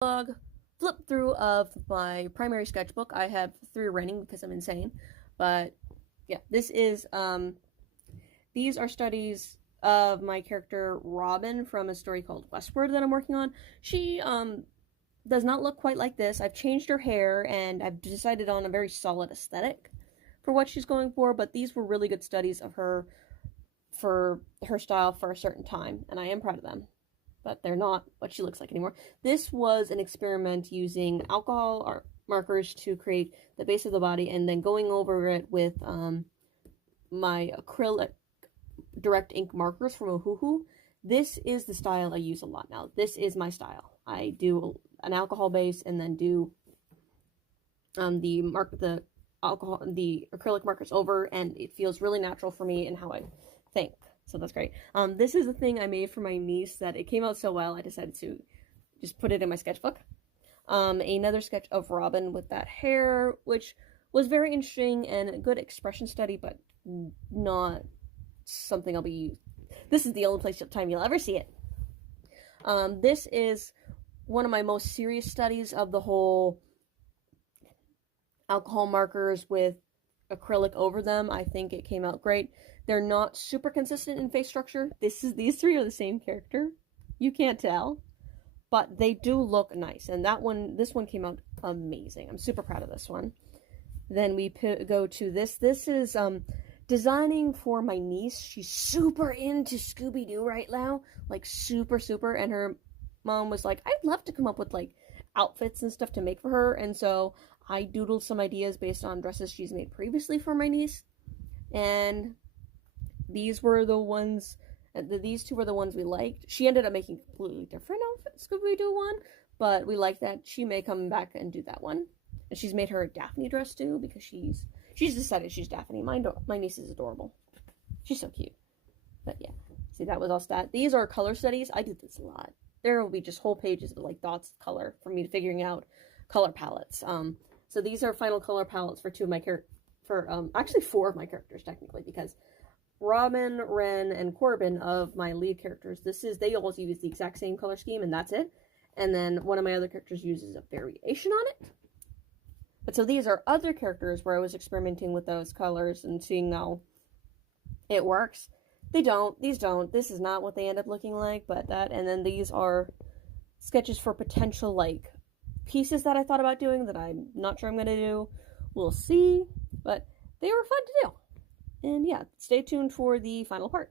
flip through of my primary sketchbook. I have 3 running because I'm insane. But yeah, these are studies of my character Robin from a story called Westward that I'm working on. She does not look quite like this. I've changed her hair and I've decided on a very solid aesthetic for what she's going for, but these were really good studies of her for her style for a certain time, and I am proud of them. But they're not what she looks like anymore. This was an experiment using alcohol markers to create the base of the body and then going over it with my acrylic direct ink markers from Ohuhu. This is the style I use a lot now. This is my style. I do an alcohol base and then do the acrylic markers over, and it feels really natural for me and how I think. So that's great. This is a thing I made for my niece that it came out so well, I decided to just put it in my sketchbook. Another sketch of Robin with that hair, which was very interesting and a good expression study, but not something I'll be... This is the only time you'll ever see it. This is one of my most serious studies of the whole alcohol markers with acrylic over them. I think it came out great. They're not super consistent in face structure. These 3 are the same character. You can't tell, but they do look nice. And this one came out amazing. I'm super proud of this one. Then we go to this. This is designing for my niece. She's super into Scooby-Doo right now, like super, and her mom was like, I'd love to come up with like outfits and stuff to make for her, and so I doodled some ideas based on dresses she's made previously for my niece, and these were the ones, these 2 were the ones we liked. She ended up making a completely different outfit, Scooby-Doo one, but we like that. She may come back and do that one. And she's made her a Daphne dress too, because she's decided she's Daphne. My niece is adorable. She's so cute. But yeah, see, that was all stat. These are color studies. I did this a lot. There will be just whole pages of like dots of color for me figuring out color palettes. So these are final color palettes for 2 of my actually 4 of my characters technically, because Robin, Ren, and Corbin of my lead characters, they all use the exact same color scheme, and that's it. And then one of my other characters uses a variation on it. But so these are other characters where I was experimenting with those colors and seeing how it works. These don't. This is not what they end up looking like, but that, and then these are sketches for potential, like, pieces that I thought about doing that I'm not sure I'm going to do. We'll see, but they were fun to do. And yeah, stay tuned for the final part.